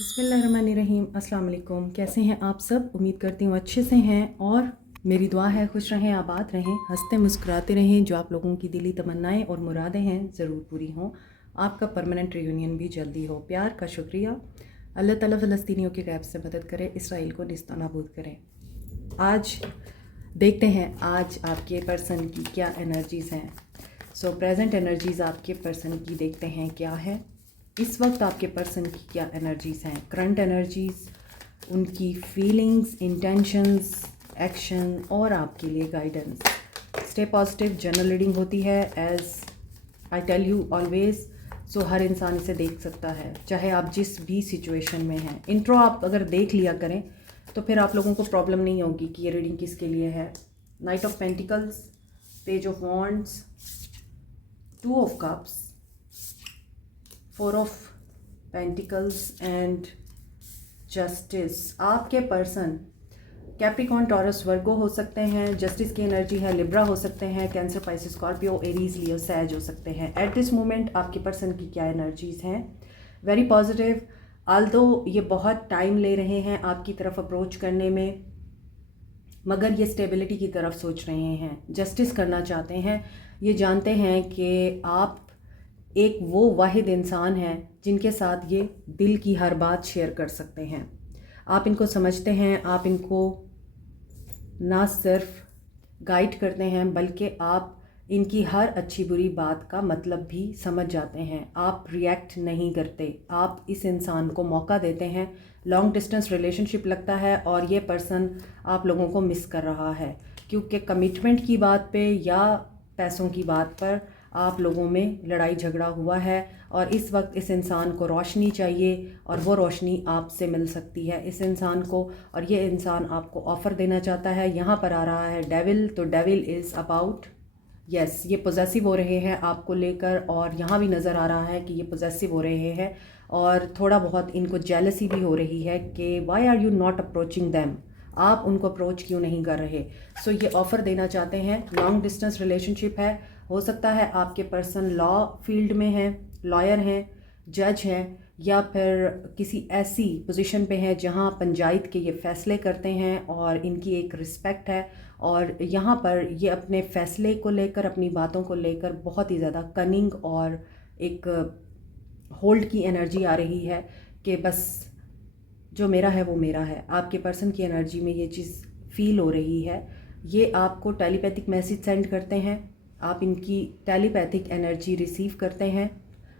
बिस्मिल्लाहिर्रहमानिर्रहीम। अस्सलाम वालेकुम। कैसे हैं आप सब? उम्मीद करती हूँ अच्छे से हैं और मेरी दुआ है खुश रहें, आबाद रहें, हंसते मुस्कुराते रहें। जो आप लोगों की दिली तमन्नाएं और मुरादें हैं ज़रूर पूरी हों। आपका परमानेंट रियूनियन भी जल्दी हो। प्यार का शुक्रिया। अल्लाह ताला फ़लस्तीनियों की गैब से मदद करे, इसराइल को निस्ता नाबूद करें। आज देखते हैं आज आपके पर्सन की क्या एनर्जीज़ हैं। सो प्रेजेंट एनर्जीज़ आपके पर्सन की देखते हैं क्या है। इस वक्त आपके पर्सन की क्या एनर्जीज़ हैं, करंट एनर्जीज़, उनकी फीलिंग्स, इंटेंशंस, एक्शन और आपके लिए guidance. Stay positive. General reading होती है as I tell you always. So हर इंसान इसे देख सकता है, चाहे आप जिस भी सिचुएशन में हैं। इंट्रो आप अगर देख लिया करें तो फिर आप लोगों को प्रॉब्लम नहीं होगी कि ये रीडिंग किसके लिए है। Night of pentacles, page of wands, two of cups, four of pentacles and justice. आपके पर्सन कैप्रिकॉर्न, टॉरस, वर्गो हो सकते हैं। जस्टिस की एनर्जी है। लिब्रा हो सकते हैं। कैंसर, पाइसिस, स्कॉर्पियो, एरीज, लियो, सैज हो सकते हैं। एट दिस मोमेंट आपके पर्सन की क्या एनर्जीज़ हैं? Very positive. आल्दो ये बहुत टाइम ले रहे हैं आपकी तरफ अप्रोच करने में, मगर ये स्टेबिलिटी की तरफ सोच रहे हैं, जस्टिस करना चाहते हैं। ये जानते हैं कि आप एक वो वाहिद इंसान हैं जिनके साथ ये दिल की हर बात शेयर कर सकते हैं। आप इनको समझते हैं, आप इनको ना सिर्फ गाइड करते हैं बल्कि आप इनकी हर अच्छी बुरी बात का मतलब भी समझ जाते हैं। आप रिएक्ट नहीं करते, आप इस इंसान को मौका देते हैं। लॉन्ग डिस्टेंस रिलेशनशिप लगता है और ये पर्सन आप लोगों को मिस कर रहा है, क्योंकि कमिटमेंट की बात पे या पैसों की बात पर आप लोगों में लड़ाई झगड़ा हुआ है और इस वक्त इस इंसान को रोशनी चाहिए और वो रोशनी आपसे मिल सकती है इस इंसान को, और ये इंसान आपको ऑफ़र देना चाहता है। यहाँ पर आ रहा है डेविल, तो डेविल इज़ अबाउट यस, ये पॉजेसिव हो रहे हैं आपको लेकर, और यहाँ भी नज़र आ रहा है कि ये पॉजेसिव हो रहे हैं और थोड़ा बहुत इनको जेलसी भी हो रही है कि why are you not approaching them, आप उनको अप्रोच क्यों नहीं कर रहे। सो ये ऑफ़र देना चाहते हैं। लॉन्ग डिस्टेंस रिलेशनशिप है। हो सकता है आपके पर्सन लॉ फील्ड में हैं, लॉयर हैं, जज हैं, या फिर किसी ऐसी पोजीशन पे हैं जहां पंचायत के ये फ़ैसले करते हैं और इनकी एक रिस्पेक्ट है। और यहाँ पर ये अपने फ़ैसले को लेकर, अपनी बातों को लेकर बहुत ही ज़्यादा कनिंग और एक होल्ड की एनर्जी आ रही है कि बस जो मेरा है वो मेरा है। आपके पर्सन की एनर्जी में ये चीज़ फील हो रही है। ये आपको टेलीपैथिक मैसेज सेंड करते हैं, आप इनकी टेलीपैथिक एनर्जी रिसीव करते हैं।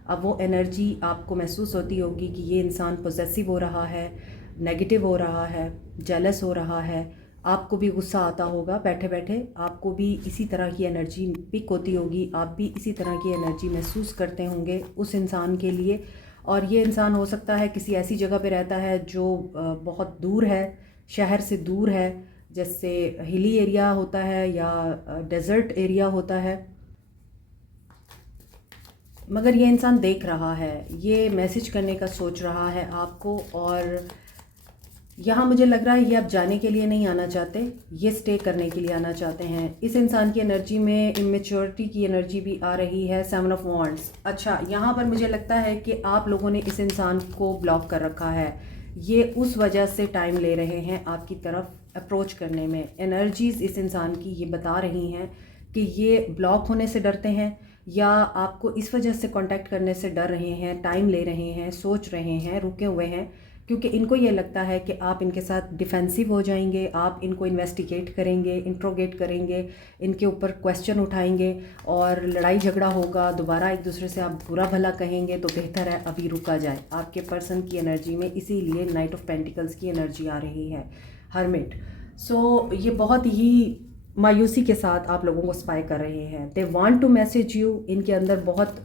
अब वो एनर्जी आपको महसूस होती होगी कि ये इंसान पॉजेसिव हो रहा है, नेगेटिव हो रहा है, जेलस हो रहा है। आपको भी गुस्सा आता होगा बैठे बैठे, आपको भी इसी तरह की एनर्जी पिक होती होगी, आप भी इसी तरह की एनर्जी महसूस करते होंगे उस इंसान के लिए। और ये इंसान हो सकता है किसी ऐसी जगह पे रहता है जो बहुत दूर है, शहर से दूर है, जैसे हिली एरिया होता है या डेज़र्ट एरिया होता है। मगर ये इंसान देख रहा है, ये मैसेज करने का सोच रहा है आपको, और यहाँ मुझे लग रहा है ये अब जाने के लिए नहीं आना चाहते, ये स्टे करने के लिए आना चाहते हैं। इस इंसान की एनर्जी में इमेच्योरिटी की एनर्जी भी आ रही है। Seven of wands. अच्छा, यहाँ पर मुझे लगता है कि आप लोगों ने इस इंसान को ब्लॉक कर रखा है। ये उस वजह से टाइम ले रहे हैं आपकी तरफ अप्रोच करने में। एनर्जीज़ इस इंसान की ये बता रही हैं कि ये ब्लॉक होने से डरते हैं या आपको इस वजह से कांटेक्ट करने से डर रहे हैं, टाइम ले रहे हैं, सोच रहे हैं, रुके हुए हैं, क्योंकि इनको ये लगता है कि आप इनके साथ डिफेंसिव हो जाएंगे, आप इनको इन्वेस्टिगेट करेंगे, इंट्रोगेट करेंगे, इनके ऊपर क्वेश्चन उठाएंगे और लड़ाई झगड़ा होगा, दोबारा एक दूसरे से आप बुरा भला कहेंगे, तो बेहतर है अभी रुका जाए। आपके पर्सन की एनर्जी में इसीलिए नाइट ऑफ पेंटिकल्स की एनर्जी आ रही है, हर्मिट। सो ये बहुत ही मायूसी के साथ आप लोगों को स्पाई कर रहे हैं। They want to message you. इनके अंदर बहुत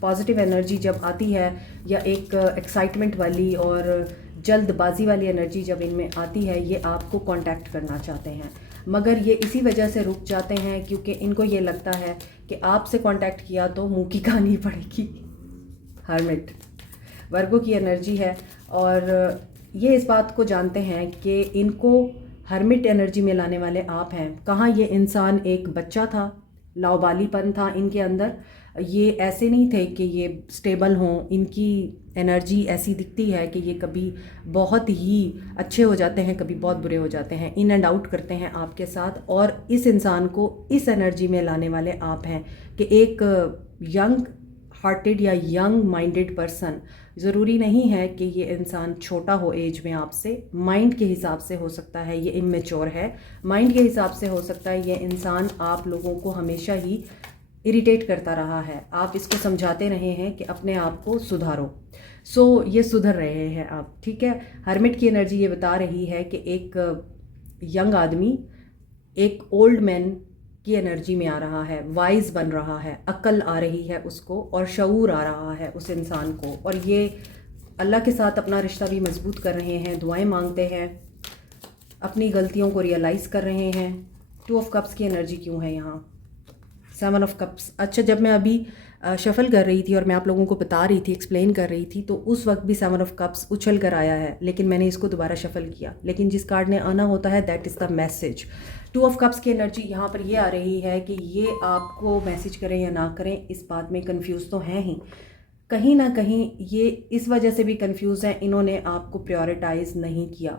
पॉजिटिव एनर्जी जब आती है या एक एक्साइटमेंट वाली और जल्दबाजी वाली एनर्जी जब इनमें आती है, ये आपको कांटेक्ट करना चाहते हैं, मगर ये इसी वजह से रुक जाते हैं क्योंकि इनको ये लगता है कि आपसे कांटेक्ट किया तो मुंह की खानी पड़ेगी। हर्मिट वर्गो की एनर्जी है और ये इस बात को जानते हैं कि इनको हर्मिट एनर्जी में लाने वाले आप हैं। कहाँ ये इंसान एक बच्चा था, लावालिपन था इनके अंदर, ये ऐसे नहीं थे कि ये स्टेबल हों। इनकी एनर्जी ऐसी दिखती है कि ये कभी बहुत ही अच्छे हो जाते हैं, कभी बहुत बुरे हो जाते हैं, इन एंड आउट करते हैं आपके साथ। और इस इंसान को इस एनर्जी में लाने वाले आप हैं कि एक यंग हार्टेड या यंग माइंडेड पर्सन, ज़रूरी नहीं है कि ये इंसान छोटा हो एज में आपसे, माइंड के हिसाब से हो सकता है ये इमेच्योर है, माइंड के हिसाब से हो सकता है ये इंसान आप लोगों को हमेशा ही इरिटेट करता रहा है, आप इसको समझाते रहे हैं कि अपने आप को सुधारो। सो ये सुधर रहे हैं आप, ठीक है। हर्मिट की एनर्जी ये बता रही है कि एक यंग आदमी एक ओल्ड मैन की एनर्जी में आ रहा है, वाइज बन रहा है, अक्ल आ रही है उसको और शऊर आ रहा है उस इंसान को। और ये अल्लाह के साथ अपना रिश्ता भी मजबूत कर रहे हैं, दुआएं मांगते हैं, अपनी गलतियों को रियलाइज़ कर रहे हैं। 2 ऑफ कप्स की एनर्जी क्यों है यहाँ? 7 ऑफ कप्स। अच्छा, जब मैं अभी शफ़ल कर रही थी और मैं आप लोगों को बता रही थी, एक्सप्लेन कर रही थी, तो उस वक्त भी 7 ऑफ कप्स उछल कर आया है, लेकिन मैंने इसको दोबारा शफ़ल किया। लेकिन जिस कार्ड ने आना होता है that is the message. 2 of cups की एनर्जी यहाँ पर ये आ रही है कि ये आपको मैसेज करें या ना करें, इस बात में कंफ्यूज तो हैं ही, कहीं ना कहीं ये इस वजह से भी कंफ्यूज हैं, इन्होंने आपको प्रायोरिटाइज़ नहीं किया,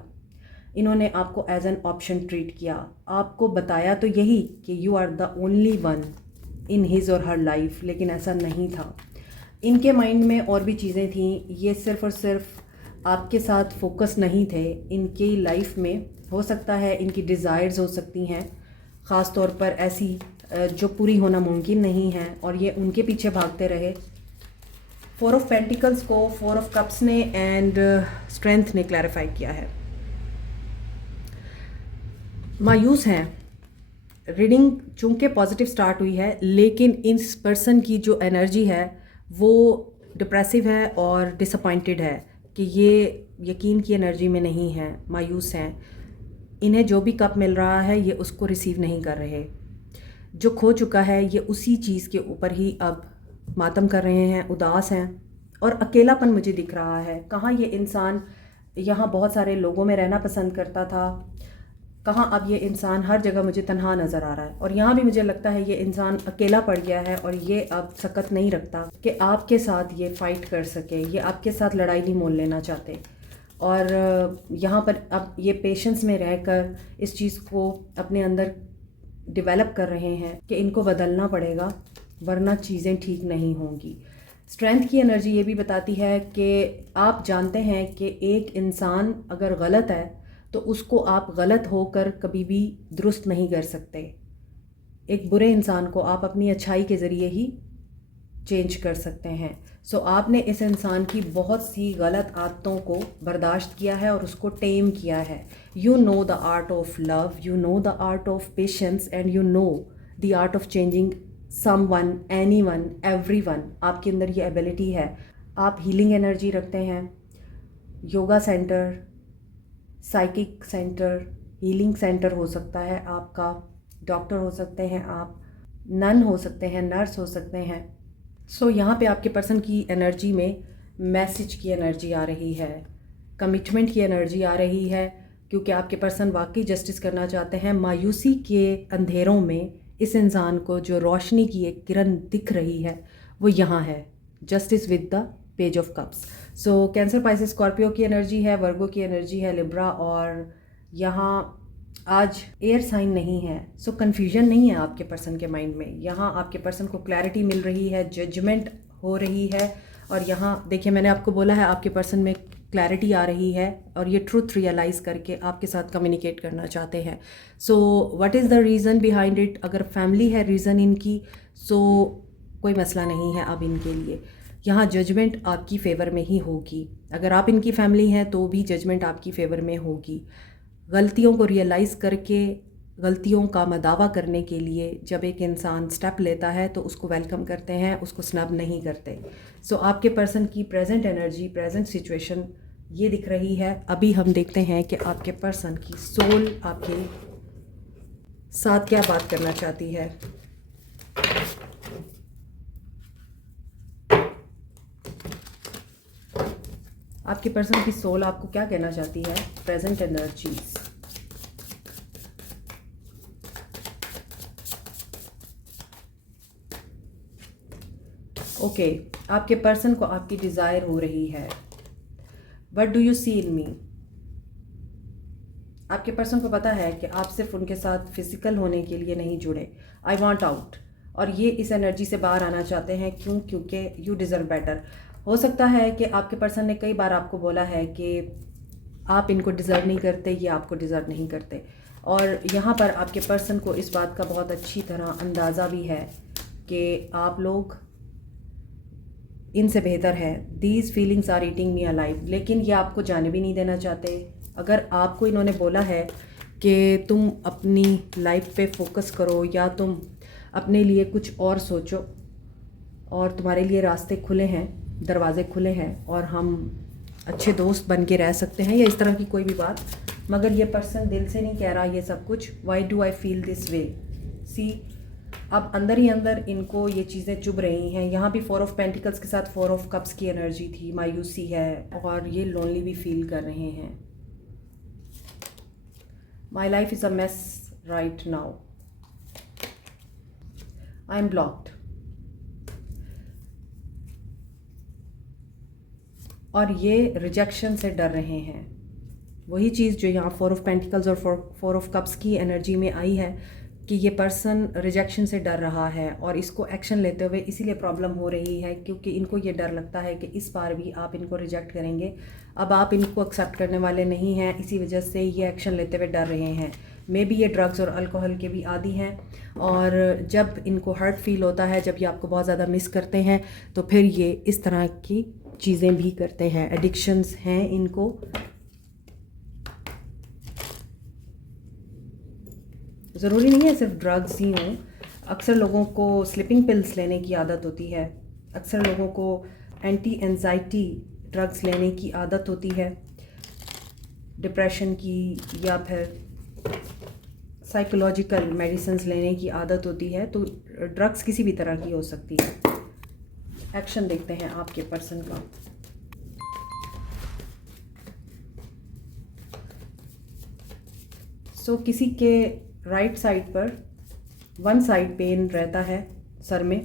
इन्होंने आपको एज एन ऑप्शन ट्रीट किया। आपको बताया तो यही कि you are the only one in his or her life, लेकिन ऐसा नहीं था। इनके माइंड में और भी चीज़ें थीं, ये सिर्फ़ और सिर्फ आपके साथ फोकस नहीं थे। इनकी लाइफ में हो सकता है इनकी डिज़ायर्स हो सकती हैं, ख़ास तौर पर ऐसी जो पूरी होना मुमकिन नहीं है, और ये उनके पीछे भागते रहे। 4 ऑफ पेंटिकल्स को 4 ऑफ कप्स ने एंड स्ट्रेंथ ने क्लैरिफाई किया है। मायूस हैं। रीडिंग चूँकि पॉजिटिव स्टार्ट हुई है, लेकिन इस पर्सन की जो एनर्जी है वो डिप्रेसिव है और डिसअपॉइंटेड है कि ये यकीन की एनर्जी में नहीं है, मायूस हैं। इन्हें जो भी कप मिल रहा है ये उसको रिसीव नहीं कर रहे। जो खो चुका है ये उसी चीज़ के ऊपर ही अब मातम कर रहे हैं, उदास हैं और अकेलापन मुझे दिख रहा है। कहाँ ये इंसान यहाँ बहुत सारे लोगों में रहना पसंद करता था, कहाँ अब ये इंसान हर जगह मुझे तन्हा नज़र आ रहा है। और यहाँ भी मुझे लगता है ये इंसान अकेला पड़ गया है और ये अब सकत नहीं रखता कि आपके साथ ये फ़ाइट कर सके, ये आपके साथ लड़ाई नहीं मोल लेना चाहते। और यहाँ पर अब ये पेशेंस में रहकर इस चीज़ को अपने अंदर डेवलप कर रहे हैं कि इनको बदलना पड़ेगा, वरना चीज़ें ठीक नहीं होंगी। स्ट्रेंथ की एनर्जी ये भी बताती है कि आप जानते हैं कि एक इंसान अगर गलत है तो उसको आप गलत होकर कभी भी दुरुस्त नहीं कर सकते। एक बुरे इंसान को आप अपनी अच्छाई के ज़रिए ही चेंज कर सकते हैं। सो आपने इस इंसान की बहुत सी गलत आदतों को बर्दाश्त किया है और उसको टेम किया है। You know the art of love, you know the art of patience and you know the art of changing someone, anyone, everyone. आपके अंदर ये एबिलिटी है। आप हीलिंग एनर्जी रखते हैं। Yoga centre, psychic centre, healing centre हो सकता है आपका, डॉक्टर हो सकते हैं आप, नन हो सकते हैं, नर्स हो सकते हैं। सो यहाँ पे आपके पर्सन की एनर्जी में मैसेज की एनर्जी आ रही है, कमिटमेंट की एनर्जी आ रही है, क्योंकि आपके पर्सन वाकई जस्टिस करना चाहते हैं। मायूसी के अंधेरों में इस इंसान को जो रोशनी की एक किरण दिख रही है वो यहाँ है, justice with the page of cups. So cancer, Pisces, Scorpio की एनर्जी है, वर्गो की एनर्जी है, लिब्रा, और यहाँ आज एयर साइन नहीं है। सो कन्फ्यूजन नहीं है आपके पर्सन के माइंड में। यहाँ आपके पर्सन को क्लैरिटी मिल रही है, जजमेंट हो रही है। और यहाँ देखिए, मैंने आपको बोला है आपके पर्सन में क्लैरिटी आ रही है और ये ट्रूथ रियलाइज़ करके आपके साथ कम्युनिकेट करना चाहते हैं। So what is the reason behind it? अगर फैमिली है रीज़न इनकी, सो कोई मसला नहीं है अब इनके लिए। यहाँ जजमेंट आपकी फ़ेवर में ही होगी। अगर आप इनकी फैमिली हैं तो भी जजमेंट आपकी फ़ेवर में होगी। गलतियों को रियलाइज़ करके गलतियों का मदावा करने के लिए जब एक इंसान स्टेप लेता है तो उसको वेलकम करते हैं, उसको स्नब नहीं करते। सो आपके पर्सन की प्रेजेंट एनर्जी, प्रेजेंट सिचुएशन ये दिख रही है। अभी हम देखते हैं कि आपके पर्सन की सोल आपके साथ क्या बात करना चाहती है। आपके पर्सन की सोल आपको क्या कहना चाहती है? Present energies. ओके, आपके पर्सन को आपकी डिज़ायर हो रही है। व्हाट डू यू सी इन मी? आपके पर्सन को पता है कि आप सिर्फ उनके साथ फिजिकल होने के लिए नहीं जुड़े। आई वॉन्ट आउट, और ये इस एनर्जी से बाहर आना चाहते हैं। क्यों? क्योंकि यू डिज़र्व बेटर। हो सकता है कि आपके पर्सन ने कई बार आपको बोला है कि आप इनको डिज़र्व नहीं करते, ये आपको डिज़र्व नहीं करते, और यहाँ पर आपके पर्सन को इस बात का बहुत अच्छी तरह अंदाज़ा भी है कि आप लोग इनसे बेहतर है। These feelings are eating me alive, लेकिन ये आपको जाने भी नहीं देना चाहते। अगर आपको इन्होंने बोला है कि तुम अपनी लाइफ पे फोकस करो या तुम अपने लिए कुछ और सोचो, और तुम्हारे लिए रास्ते खुले हैं, दरवाजे खुले हैं, और हम अच्छे दोस्त बन के रह सकते हैं, या इस तरह की कोई भी बात, मगर ये पर्सन दिल से नहीं कह रहा ये सब कुछ। Why do I feel this way? See, अब अंदर ही अंदर इनको ये चीज़ें चुभ रही हैं। यहाँ भी 4 ऑफ पेंटिकल्स के साथ 4 ऑफ कप्स की एनर्जी थी, मायूसी है, और ये लोनली भी फील कर रहे हैं। My life is a mess right now, I am blocked. और ये रिजेक्शन से डर रहे हैं। वही चीज़ जो यहाँ 4 ऑफ पेंटिकल्स और 4 ऑफ कप्स की एनर्जी में आई है कि ये पर्सन रिजेक्शन से डर रहा है, और इसको एक्शन लेते हुए इसीलिए प्रॉब्लम हो रही है, क्योंकि इनको ये डर लगता है कि इस बार भी आप इनको रिजेक्ट करेंगे। अब आप इनको एक्सेप्ट करने वाले नहीं हैं, इसी वजह से ये एक्शन लेते हुए डर रहे हैं। मे बी ये ड्रग्स और अल्कोहल के भी आदी हैं, और जब इनको हर्ट फील होता है, जब ये आपको बहुत ज़्यादा मिस करते हैं, तो फिर ये इस तरह की चीज़ें भी करते हैं। एडिक्शंस हैं इनको। ज़रूरी नहीं है सिर्फ ड्रग्स ही हों, अक्सर लोगों को स्लीपिंग पिल्स लेने की आदत होती है, अक्सर लोगों को एंटी एंजाइटी ड्रग्स लेने की आदत होती है, डिप्रेशन की, या फिर साइकोलॉजिकल मेडिसिन्स लेने की आदत होती है। तो ड्रग्स किसी भी तरह की हो सकती है। एक्शन देखते हैं आपके पर्सन का। किसी के राइट साइड पर वन साइड पेन रहता है सर में।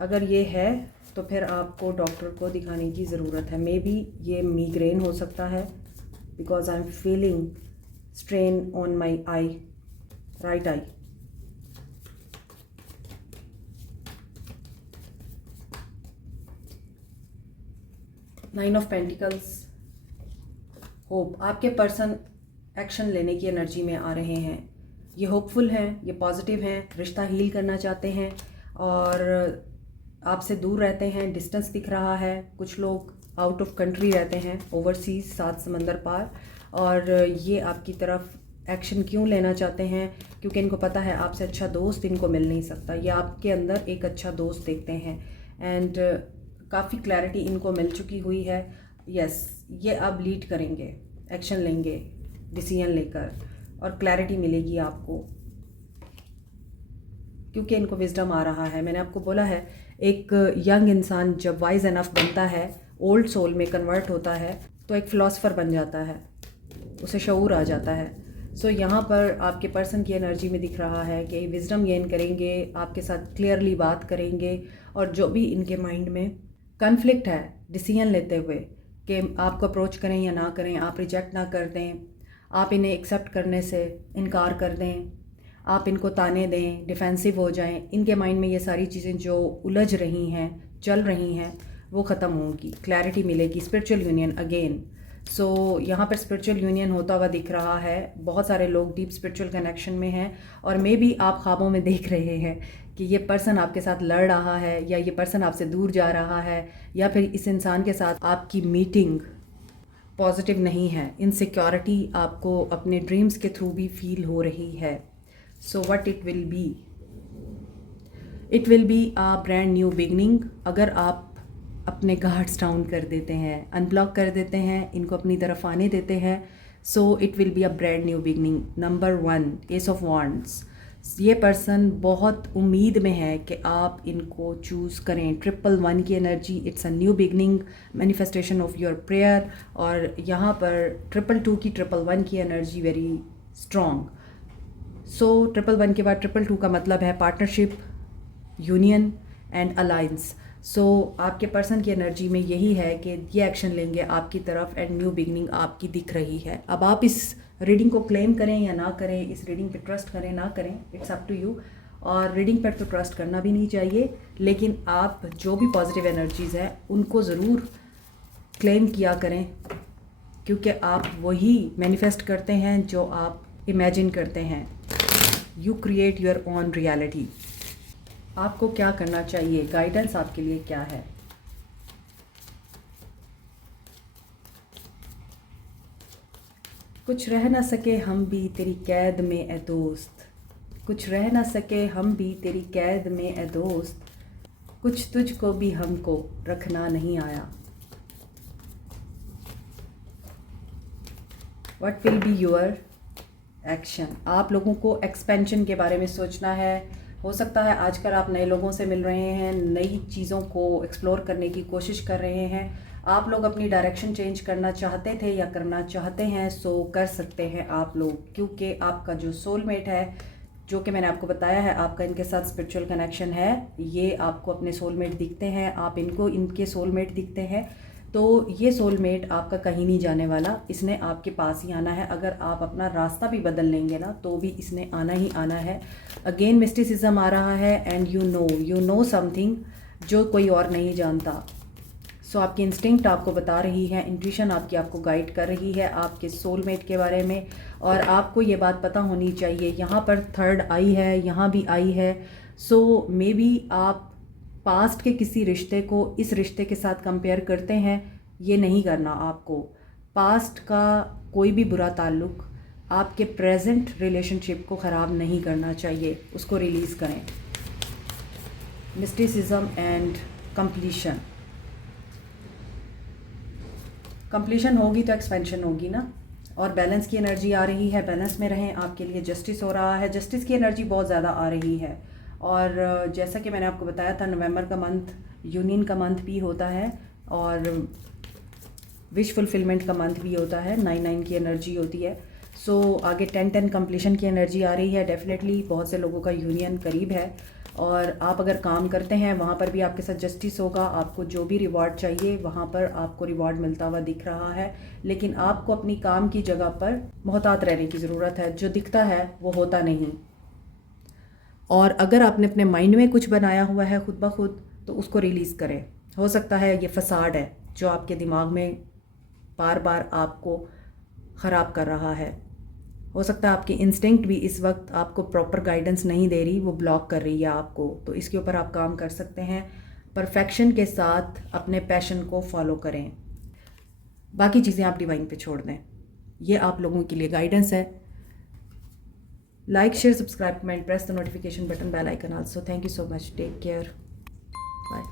अगर ये है तो फिर आपको डॉक्टर को दिखाने की ज़रूरत है। मे बी ये मीग्रेन हो सकता है, because I am feeling strain on my I, right I. Nine of pentacles, hope. आपके पर्सन एक्शन लेने की एनर्जी में आ रहे हैं। ये होपफुल हैं, ये पॉजिटिव हैं, रिश्ता हील करना चाहते हैं, और आपसे दूर रहते हैं, डिस्टेंस दिख रहा है। कुछ लोग आउट ऑफ कंट्री रहते हैं, ओवरसीज़, 7 समंदर पार, और ये आपकी तरफ एक्शन क्यों लेना चाहते हैं? क्योंकि इनको पता है आपसे अच्छा दोस्त इनको मिल नहीं सकता। ये आपके अंदर एक अच्छा दोस्त देखते हैं, एंड काफ़ी क्लैरिटी इनको मिल चुकी हुई है। यस, ये अब लीड करेंगे, एक्शन लेंगे डिसीजन लेकर, और क्लैरिटी मिलेगी आपको, क्योंकि इनको विजडम आ रहा है। मैंने आपको बोला है, एक यंग इंसान जब वाइज एनफ बनता है, ओल्ड सोल में कन्वर्ट होता है, तो एक फ़िलासफ़र बन जाता है, उसे शऊर आ जाता है। यहाँ पर आपके पर्सन की एनर्जी में दिख रहा है कि विजडम गेन करेंगे, आपके साथ क्लियरली बात करेंगे, और जो भी इनके माइंड में कन्फ्लिक्ट है डिसीजन लेते हुए कि आपको अप्रोच करें या ना करें, आप रिजेक्ट ना कर दें, आप इन्हें एक्सेप्ट करने से इनकार कर दें, आप इनको ताने दें, डिफेंसिव हो जाएं, इनके माइंड में ये सारी चीज़ें जो उलझ रही हैं, चल रही हैं, वो ख़त्म होगी, क्लैरिटी मिलेगी। Spiritual union again. यहाँ पर स्पिरिचुअल यूनियन होता हुआ दिख रहा है। बहुत सारे लोग डीप स्पिरिचुअल कनेक्शन में हैं, और मे बी आप ख्वाबों में देख रहे हैं कि ये पर्सन आपके साथ लड़ रहा है, या ये पर्सन आपसे दूर जा रहा है, या फिर इस इंसान के साथ आपकी मीटिंग पॉजिटिव नहीं है। इनसिक्योरिटी आपको अपने ड्रीम्स के थ्रू भी फील हो रही है। What it will be? It will be a brand new beginning. अगर आप अपने गार्ड्स डाउन कर देते हैं, अनब्लॉक कर देते हैं, इनको अपनी तरफ आने देते हैं, it will be a brand new beginning. Number 1, S of wands. ये पर्सन बहुत उम्मीद में है कि आप इनको चूज़ करें। 111 की energy, it's a new beginning, manifestation of your prayer. और यहाँ पर 222 की 111 की एनर्जी वेरी स्ट्रॉन्ग। 111 के बाद 222 का मतलब है पार्टनरशिप, यूनियन, एंड अलाइंस। सो आपके पर्सन की एनर्जी में यही है कि ये एक्शन लेंगे आपकी तरफ एंड न्यू बिगनिंग आपकी दिख रही है। अब आप इस रीडिंग को क्लेम करें या ना करें, इस रीडिंग पे ट्रस्ट करें ना करें, इट्स अप टू यू। और रीडिंग पर तो ट्रस्ट करना भी नहीं चाहिए, लेकिन आप जो भी पॉजिटिव एनर्जीज़ हैं उनको ज़रूर क्लेम किया करें, क्योंकि आप वही मैनिफेस्ट करते हैं जो आप इमेजिन करते हैं। You create your own reality. आपको क्या करना चाहिए, गाइडेंस आपके लिए क्या है? कुछ रह ना सके हम भी तेरी कैद में ए दोस्त, कुछ रह ना सके हम भी तेरी कैद में ए दोस्त, कुछ तुझको भी हमको रखना नहीं आया। What will be your action? आप लोगों को एक्सपेंशन के बारे में सोचना है। हो सकता है आजकल आप नए लोगों से मिल रहे हैं, नई चीज़ों को एक्सप्लोर करने की कोशिश कर रहे हैं। आप लोग अपनी डायरेक्शन चेंज करना चाहते थे या करना चाहते हैं, सो कर सकते हैं आप लोग, क्योंकि आपका जो सोलमेट है, जो कि मैंने आपको बताया है आपका इनके साथ स्पिरिचुअल कनेक्शन है, ये आपको अपने सोलमेट दिखते हैं, आप इनको इनके सोलमेट दिखते हैं। तो ये सोलमेट आपका कहीं नहीं जाने वाला, इसने आपके पास ही आना है। अगर आप अपना रास्ता भी बदल लेंगे ना तो भी इसने आना ही आना है। अगेन मिस्टिसिज्म आ रहा है एंड यू नो समथिंग जो कोई और नहीं जानता। सो आपकी इंस्टिंक्ट आपको बता रही है, इंट्यूशन आपकी आपको गाइड कर रही है आपके सोलमेट के बारे में। और आपको ये बात पता होनी चाहिए, यहाँ पर थर्ड आई है, यहाँ भी आई है। सो मे बी आप पास्ट के किसी रिश्ते को इस रिश्ते के साथ कंपेयर करते हैं। ये नहीं करना आपको। पास्ट का कोई भी बुरा ताल्लुक़ आपके प्रेजेंट रिलेशनशिप को ख़राब नहीं करना चाहिए, उसको रिलीज़ करें। Mysticism and completion. कंप्लीशन होगी तो एक्सपेंशन होगी ना। और बैलेंस की एनर्जी आ रही है, बैलेंस में रहें। आपके लिए जस्टिस हो रहा है, जस्टिस की एनर्जी बहुत ज़्यादा आ रही है। और जैसा कि मैंने आपको बताया था, नवंबर का मंथ यूनियन का मंथ भी होता है और विश फुलफिलमेंट का मंथ भी होता है। 9-9 की एनर्जी होती है। सो आगे 10-10 कंप्लीशन की एनर्जी आ रही है। डेफिनेटली बहुत से लोगों का यूनियन करीब है और आप अगर काम करते हैं वहाँ पर भी आपके साथ जस्टिस होगा। आपको जो भी रिवॉर्ड चाहिए वहाँ पर आपको रिवॉर्ड मिलता हुआ दिख रहा है, लेकिन आपको अपनी काम की जगह पर मोहतात रहने की ज़रूरत है। जो दिखता है वो होता नहीं। और अगर आपने अपने माइंड में कुछ बनाया हुआ है खुद ब खुद, तो उसको रिलीज़ करें। हो सकता है ये फसाड है जो आपके दिमाग में बार बार आपको ख़राब कर रहा है। हो सकता है आपकी इंस्टिंक्ट भी इस वक्त आपको प्रॉपर गाइडेंस नहीं दे रही, वो ब्लॉक कर रही है आपको। तो इसके ऊपर आप काम कर सकते हैं। परफेक्शन के साथ अपने पैशन को फॉलो करें, बाकी चीज़ें आप डिवाइन पे छोड़ दें। ये आप लोगों के लिए गाइडेंस है। Like, share, subscribe, comment, press the notification button, bell icon also. Thank you so much. Take care. Bye.